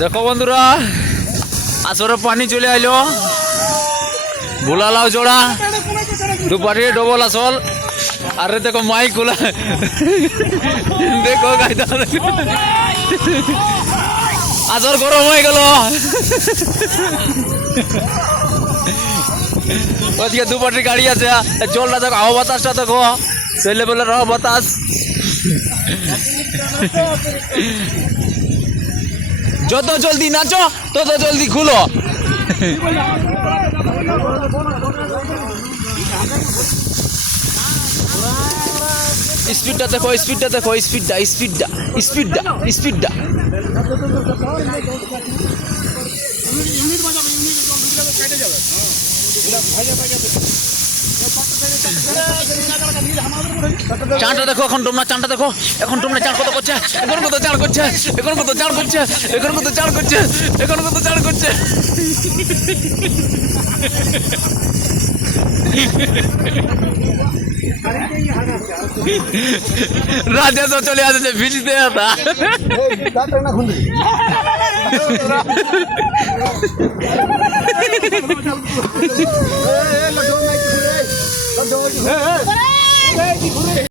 দেখো বন্ধুরা আসরে পানি চলে আইলো ভোলালাও জোড়া দুপারে ডবল আসল আরে দেখো মাই খোলা দেখো গাইদা আসর গরম হয়ে গেল ওদিকে দুপাটির গাড়ি আছে জলটা দেখো হাওয়া বাতাসটা দেখো সেই লেভেলের হাওয়া বাতাস যত জলদি নাচো তত জলদি খুলো স্পিডটা দেখো স্পিডটা দেখো স্পিডটা স্পিডটা স্পিডটা স্পিডটা চাঁদটা দেখো এখন তোমরা চাঁদটা দেখো এখন তোমরা চাঁদ কত করছে এখন কত চাঁদ করছে এখন কত চাঁদ করছে এখন কত চাঁদ করছে এখন কত চাঁদ করছে রাজা তো চলে আসছে ভিজতে